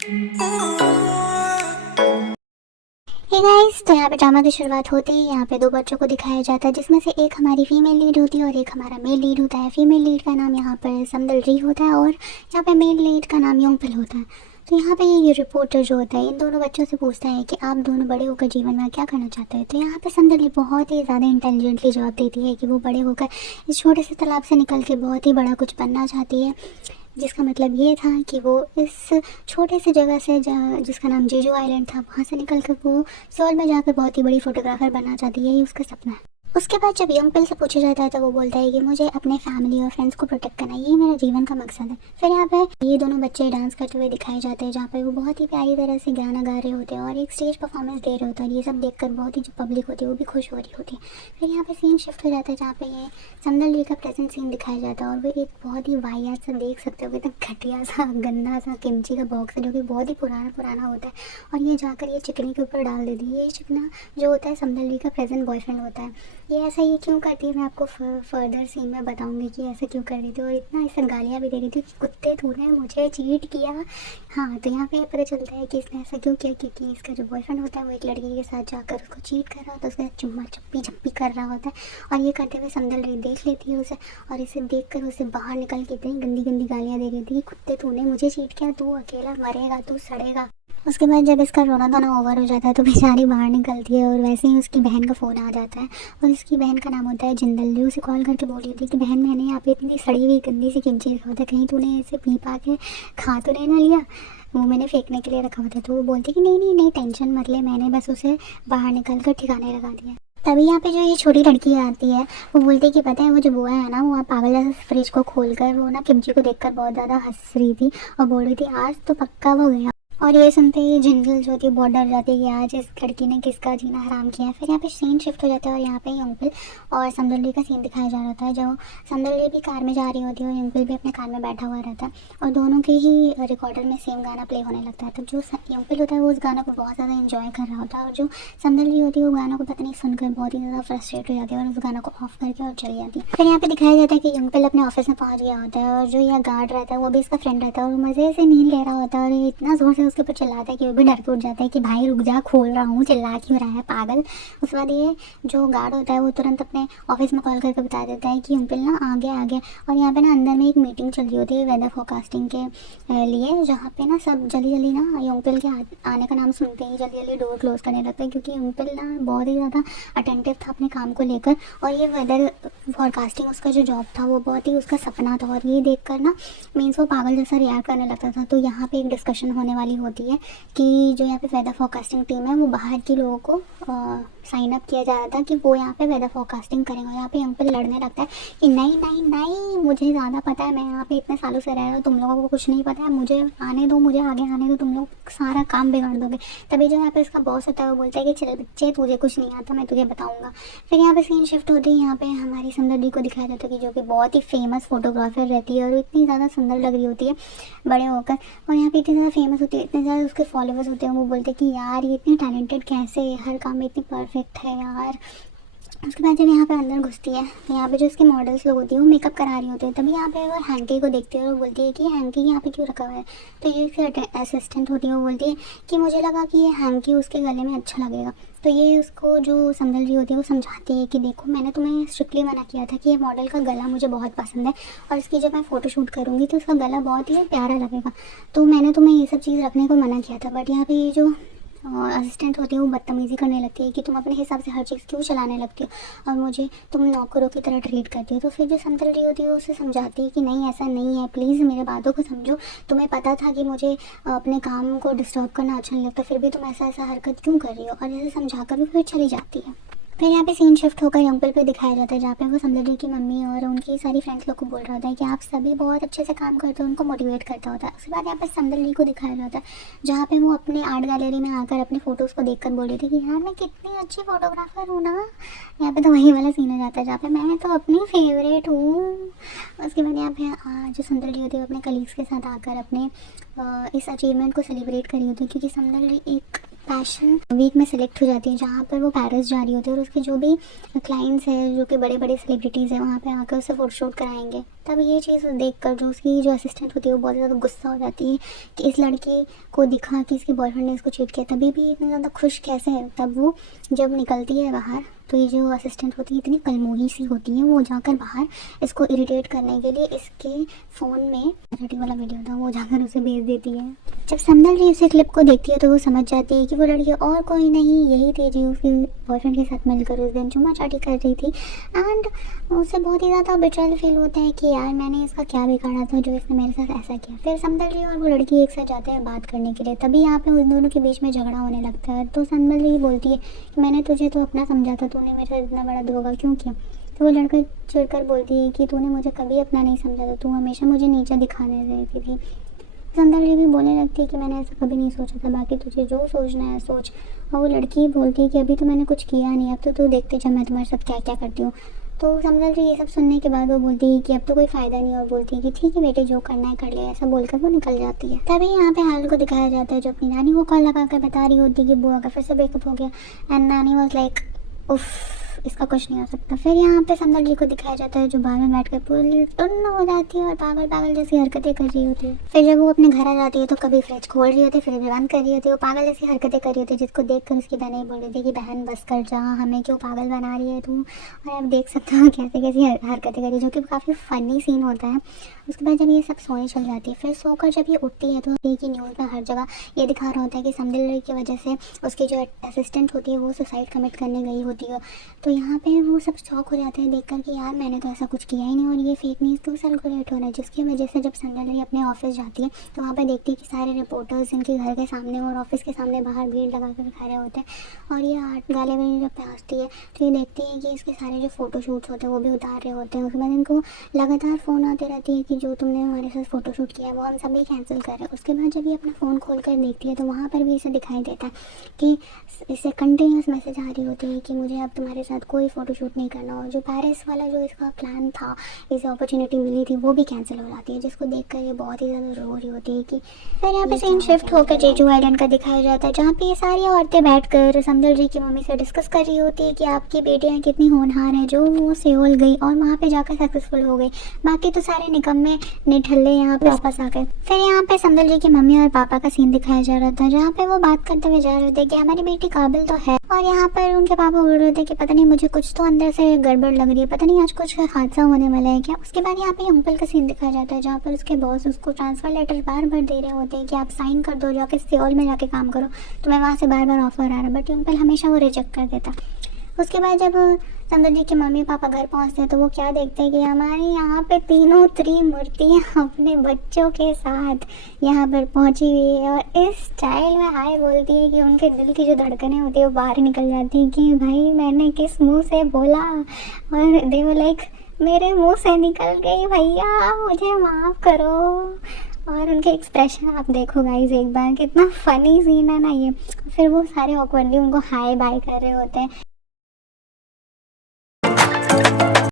Hey guys, तो यहाँ पे ड्रामा की शुरुआत होते ही यहाँ पे दो बच्चों को दिखाया जाता है, जिसमें से एक हमारी फीमेल लीड होती है और एक हमारा मेल लीड होता है। फीमेल लीड का नाम यहाँ पर समदलजी होता है और यहाँ पे मेल लीड का नाम योंगपिल होता है। तो यहाँ पे ये रिपोर्टर जो होता है इन दोनों बच्चों से पूछता है कि आप दोनों बड़े होकर जीवन में क्या करना चाहते हैं। तो यहाँ पे समदली बहुत ही ज़्यादा इंटेलिजेंटली जवाब देती है कि वो बड़े होकर इस छोटे से तालाब से निकल के बहुत ही बड़ा कुछ बनना चाहती है। जिसका मतलब ये था कि वो इस छोटे से जगह से जिसका नाम जेजू आइलैंड था, वहाँ से निकल कर वो सोल में जाकर बहुत ही बड़ी फोटोग्राफर बनना चाहती है। यही उसका सपना है। उसके बाद जब योंगपिल से पूछा जाता है तो वो बोलता है कि मुझे अपने फैमिली और फ्रेंड्स को प्रोटेक्ट करना, ये मेरा जीवन का मकसद है। फिर यहाँ पे ये दोनों बच्चे डांस करते हुए दिखाए जाते हैं, जहाँ पे वो बहुत ही प्यारी तरह से गाना गा रहे होते हैं और एक स्टेज परफॉर्मेंस दे रहे होते हैं। और ये सब देखकर बहुत ही जो पब्लिक होती है वो भी खुश हो रही होती है। फिर यहाँ पे सीन शिफ्ट हो जाता है, जहाँ पे ये समदल जी का प्रेजेंट सीन दिखाया जाता है और वो एक बहुत ही वाहियात सा, देख सकते हो कितना घटिया सा गंदा सा किमची का बॉक्स है, जो कि बहुत ही पुराना पुराना होता है। और ये जाकर ये चिकनी के ऊपर डाल देती है। ये चिकना जो होता है समदल जी का प्रेजेंट बॉयफ्रेंड होता है। ये ऐसा ये क्यों करती है मैं आपको फर्दर सीन में बताऊंगी कि ऐसा क्यों कर रही थी। और इतना इसे गालियाँ भी दे रही थी कि कुत्ते तूने मुझे चीट किया। हाँ, तो यहाँ पे पता चलता है कि इसने ऐसा क्यों किया, क्योंकि इसका जो बॉयफ्रेंड होता है वो एक लड़की के साथ जाकर उसको चीट कर रहा होता है, उसके साथ चुम्मा चप्पी झप्पी कर रहा होता है। और ये करते हुए समदल देख लेती है उसे और इसे देख कर उसे बाहर निकल के इतनी गंदी गंदी गालियाँ दे रही थी कि कुत्ते तूने मुझे चीट किया, तू अकेला मरेगा, तू सड़ेगा। उसके बाद जब इसका रोना धोना ओवर हो जाता है तो बेचारी बाहर निकलती है और वैसे ही उसकी बहन का फ़ोन आ जाता है। और उसकी बहन का नाम होता है जिंदल। जो उसे कॉल करके बोल रही थी कि बहन, मैंने यहाँ पे इतनी सड़ी हुई गंदी सी किमची रखा होता है, कहीं तूने इसे पी पा के खा तो नहीं ना लिया, वो मैंने फेंकने के लिए रखा होता है। तो वो बोलती कि नहीं नहीं नहीं, टेंशन मत ले, मैंने बस उसे बाहर निकल कर ठिकाने लगा दिया। तभी यहाँ पे जो ये छोटी लड़की आती है वो बोलती है कि पता है वो जो बुआ है ना, वो पागल जैसे फ्रिज को खोल कर वो ना किमची को देखकर बहुत ज़्यादा हंस रही थी और बोल रही थी आज तो पक्का वो गया। और ये सुनते ही जिंजल जो थी बहुत डर जाती है कि आज इस लड़की ने किसका जीना हराम किया है। फिर यहाँ पे सीन शिफ्ट हो जाता है और यहाँ पे योंगपिल और समदली का सीन दिखाया जा रहा है। जो समदली भी कार में जा रही होती है और योंगपिल भी अपने कार में बैठा हुआ रहता है और दोनों के ही रिकॉर्डर में सेम गाना प्ले होने लगता है। तब जो योंगपिल होता है वो उस गाना को बहुत ज़्यादा इंजॉय कर रहा होता है और जो समदली होती है वो गाना को पता नहीं सुनकर बहुत ही ज़्यादा फ्रस्ट्रेट हो जाती है और उस गाना को ऑफ करके और चली जाती है। फिर यहाँ पे दिखाया जाता है कि योंगपिल अपने ऑफिस में पहुँच गया होता है और जो यहाँ गार्ड रहता है वो भी इसका फ्रेंड रहता है और मज़े से नींद ले रहा होता है और ये इतना ज़ोर से उसके ऊपर चिल्लाता है कि वो भी डर के उठ जाता है कि भाई रुक जा, खोल रहा हूँ, चिल्ला क्यों रहा है पागल। उसके बाद ये जो गार्ड होता है वो तुरंत अपने ऑफिस में कॉल करके बता देता है कि योंगपिल ना आ गया। और यहाँ पे ना अंदर में एक मीटिंग चल रही होती है वेदर फोरकास्टिंग के लिए, जहाँ पे ना सब जल्दी जल्दी ना योंगपिल के आने का नाम सुनते ही जल्दी जल्दी डोर क्लोज करने लगता है, क्योंकि योंगपिल ना बहुत ही ज़्यादा अटेंटिव था अपने काम को लेकर और ये वेदर फोरकास्टिंग उसका जो जॉब था वो बहुत ही उसका सपना था। और ये देख कर ना मीन्स वो पागल जैसा रिएक्ट करने लगता था। तो यहाँ पे एक डिस्कशन होने वाली होती है कि जो यहाँ पे वेदर फोरकास्टिंग टीम है वो बाहर के लोगों को साइन अप किया जा रहा था कि वो यहाँ पे वेदर फोरकास्टिंग करेंगे। यहाँ पे योंगपिल लड़ने लगता है कि नहीं नहीं नहीं, मुझे ज़्यादा पता है, मैं यहाँ पे इतने सालों से रह रहा हूँ, तुम लोगों को कुछ नहीं पता है, मुझे आने दो, मुझे आगे आने दो, तुम लोग सारा काम बिगाड़ दोगे। तभी जो यहाँ पे इसका बॉस होता है वो बोलता है कि चल बच्चे, तुझे कुछ नहीं आता, मैं तुझे बताऊँगा। फिर यहाँ पे सीन शिफ्ट होती है, यहाँ पे हमारी समदली को दिखाया जाता है कि जो कि बहुत ही फेमस फोटोग्राफर रहती है और इतनी ज़्यादा सुंदर लग रही होती है बड़े होकर। और यहाँ पे इतनी ज़्यादा फेमस होती है, इतने ज़्यादा उसके फॉलोअर्स होते हैं, वो बोलते हैं कि यार ये इतनी टैलेंटेड कैसे है, हर काम में इतनी परफेक्ट है यार। उसके बाद जब यहाँ पे अंदर घुसती है तो यहाँ पे जो इसके मॉडल्स लोग होती है वो मेकअप करा रही होती है। तभी यहाँ पे वो हैंकी को देखती है और बोलती है कि हैंकी यहाँ पे क्यों रखा हुआ है। तो ये इसकी असिस्टेंट होती है, वो बोलती है कि मुझे लगा कि ये हैंकी उसके गले में अच्छा लगेगा। तो ये उसको जो समदल जी होती है वो समझाती है कि देखो, मैंने तुम्हें स्ट्रिक्टली मना किया था कि ये मॉडल का गला मुझे बहुत पसंद है और इसकी जब मैं फ़ोटोशूट करूँगी तो उसका गला बहुत ही प्यारा लगेगा, तो मैंने तुम्हें ये सब चीज़ रखने को मना किया था। बट यहाँ पे ये जो असिस्टेंट होती है वो बदतमीज़ी करने लगती है कि तुम अपने हिसाब से हर चीज़ क्यों चलाने लगती हो और मुझे तुम नौकरों की तरह ट्रीट करती हो। तो फिर जो समदल जी होती है उसे समझाती है कि नहीं ऐसा नहीं है, प्लीज़ मेरे बातों को समझो, तुम्हें पता था कि मुझे अपने काम को डिस्टर्ब करना अच्छा नहीं लगता, फिर भी तुम ऐसा ऐसा हरकत क्यों कर रही हो। और ऐसे समझा कर वो फिर चली जाती है। फिर यहाँ पे सीन शिफ्ट होकर योंगपिल पे दिखाया जाता है, जहाँ पे वो समदली की मम्मी और उनकी सारी फ्रेंड्स लोग को बोल रहा होता है कि आप सभी बहुत अच्छे से काम करते हो, उनको मोटिवेट करता होता है। उसके बाद यहाँ पे समदली को दिखाया जाता है, जहाँ पे वो अपने आर्ट गैलरी में आकर अपनी फ़ोटोज़ को देखकर बोल रही थी कि यार मैं कितनी अच्छी फोटोग्राफर हूँ ना। यहाँ पे तो वही वाला सीन हो जाता है जहाँ पे मैं तो अपनी फेवरेट हूँ। उसके बाद यहाँ पे जो समदली होती है अपने कलीग्स के साथ आकर अपने इस अचीवमेंट को सेलिब्रेट करी होती है, क्योंकि समदली एक फैशन वीक में सेलेक्ट हो जाती है, जहाँ पर वो पेरिस जा रही होती है और उसके जो भी क्लाइंट्स हैं जो कि बड़े बड़े सेलिब्रिटीज़ हैं वहाँ पे आकर उससे फ़ोटोशूट कराएंगे। तब ये चीज़ देखकर जो उसकी जो असिस्टेंट होती है वो बहुत ज़्यादा गुस्सा हो जाती है कि इस लड़की को दिखा कि इसके बॉयफ्रेंड ने इसको चीट किया। तभी भी इतना ज़्यादा खुश कैसे है। तब वो जब निकलती है बाहर तो ये जो असिस्टेंट होती है इतनी कलमोही सी होती है, वो जाकर बाहर इसको इरिटेट करने के लिए इसके फ़ोन में रेडी वाला वीडियो था वो जाकर उसे भेज देती है। जब समदल जी इस क्लिप को देखती है तो वो समझ जाती है कि वो लड़की और कोई नहीं यही थी जो उसके बॉयफ्रेंड के साथ मिलकर उस दिन चुम्मा चाटी कर रही थी। एंड उसे बहुत ही ज़्यादा बेट्रेयल फील होता है कि यार मैंने इसका क्या बिगाड़ा था जो इसने मेरे साथ ऐसा किया। फिर समदल जी और वो लड़की एक साथ जाते हैं बात करने के लिए। तभी यहाँ पे उन दोनों के बीच में झगड़ा होने लगता है। तो समदल जी बोलती है कि मैंने तुझे तो अपना समझा था, तूने मेरे साथ इतना बड़ा धोखा क्यों किया। तो वो लड़का चिढ़कर बोलती है कि तूने मुझे कभी अपना नहीं समझा था, तू हमेशा मुझे नीचे दिखाने देती थी। समदल जी भी बोलने लगती है कि मैंने ऐसा कभी नहीं सोचा था, बाकी तुझे जो सोचना है सोच। और वो लड़की बोलती है कि अभी तो मैंने कुछ किया नहीं, अब तो तू देखते जब मैं तुम्हारे साथ क्या क्या करती हूँ। तो समदल जी ये सब सुनने के बाद वो बोलती है कि अब तो कोई फ़ायदा नहीं, और बोलती है कि ठीक है बेटे जो करना है कर ले, ऐसा बोलकर वो निकल जाती है। तभी यहाँ पे हाल को दिखाया जाता है जो अपनी नानी को कॉल लगा कर बता रही होती है कि बुआ का फिर से ब्रेकअप हो गया। एंड नानी वाज लाइक उफ, इसका कुछ नहीं हो सकता। फिर यहाँ पे समदल जी को दिखाया जाता है जो बाहर में बैठकर पूरी टुन्न हो जाती है और पागल पागल जैसी हरकतें कर रही होती है। फिर जब वो अपने घर आ जाती है तो कभी फ्रिज खोल रही होती है, फिर भी बंद कर रही होती है। वो पागल जैसी हरकतें कर रही होती है जिसको देखकर उसकी बहन बोल रही थी कि बहन बस कर जा, हमें क्यों पागल बना रही है तू। और आप देख सकते हो कैसे कैसी हरकतें करी, जो कि काफ़ी फ़नी सीन होता है। उसके बाद जब ये सब सोने चल जाती है, फिर सोकर जब ये उठती है तो एक ही न्यूज़ में हर जगह ये दिखा रहा होता है कि समदल की वजह से उसकी जो असिस्टेंट होती है वो सुसाइड कमिट करने गई होती है। तो यहाँ पे वो सब शॉक हो जाते हैं देखकर कि यार मैंने तो ऐसा कुछ किया ही नहीं और ये फेक न्यूज़ क्यों सर्कुलेट हो रहा है। जिसकी वजह से जब समदल अपने ऑफिस जाती है तो वहाँ पे देखती है कि सारे रिपोर्टर्स इनके घर के सामने और ऑफिस के सामने बाहर भीड़ लगा कर खड़े होते हैं। और ये आर्ट गाले में जब पहुँचती है तो ये देखती है कि इसके सारे जो फ़ोटोशूट्स होते हैं वो भी उतार रहे होते हैं। उसके बाद इनको लगातार फ़ोन आते रहती है कि जो तुमने हमारे साथ फ़ोटोशूट किया है वो हम सभी कैंसिल कर रहे हैं। उसके बाद जब ये अपना फ़ोन खोल कर देखती है तो वहाँ पर भी इसे दिखाई देता है कि इसे कंटिन्यूस मैसेज आ रही होती है कि मुझे अब तुम्हारे साथ कोई फ़ोटोशूट नहीं करना। और जो पेरिस वाला जो इसका प्लान था, इसे अपॉर्चुनिटी मिली थी, वो भी कैंसिल हो जाती है, जिसको देखकर ये बहुत ही ज़्यादा रो रही होती है कि फिर यहाँ पे सीन शिफ्ट होकर जेजू आइलैंड का दिखाया जाता है जहाँ पे ये सारी औरतें बैठकर समदल जी की मम्मी से डिस्कस कर रही होती है कि आपकी बेटियाँ कितनी होनहार हैं जो वो सियोल गई और वहाँ पे जाकर सक्सेसफुल हो गई, बाकी तो सारे निकम्मे निठल्ले यहाँ पे वापस आ गए। फिर यहाँ पे समदल जी की मम्मी और पापा का सीन दिखाया जा रहा था जहाँ पे वो बात करते हुए जा रहे थे कि हमारी बेटी काबिल तो है, और यहाँ पर उनके पापा बोल रहे थे कि पता नहीं मुझे कुछ तो अंदर से गड़बड़ लग रही है, पता नहीं आज कुछ हादसा होने वाला है क्या। उसके बाद यहाँ पे अंकल का सीन दिखाया जाता है जहाँ पर उसके बॉस उसको ट्रांसफ़र लेटर बार बार दे रहे होते हैं कि आप साइन कर दो, जाके सियोल में जाके काम करो, तुम्हें वहाँ से बार बार ऑफर आ रहा है, बट अंकल हमेशा वो रिजेक्ट कर देता। उसके बाद जब समदल जी के मम्मी पापा घर पहुंचते हैं तो वो क्या देखते हैं कि हमारे यहाँ पे तीनों त्रिमूर्तियाँ अपने बच्चों के साथ यहाँ पर पहुंची हुई है और इस स्टाइल में हाय बोलती है कि उनके दिल की जो धड़कनें होती है वो बाहर निकल जाती है कि भाई मैंने किस मुंह से बोला, और दे वो लाइक मेरे मुंह से निकल गई, भैया मुझे माफ़ करो। और उनके एक्सप्रेशन आप देखो गाइस एक बार, कितना फ़नी सीन है ना ये। फिर वो सारे ऑकवर्डली उनको हाय बाय कर रहे होते हैं।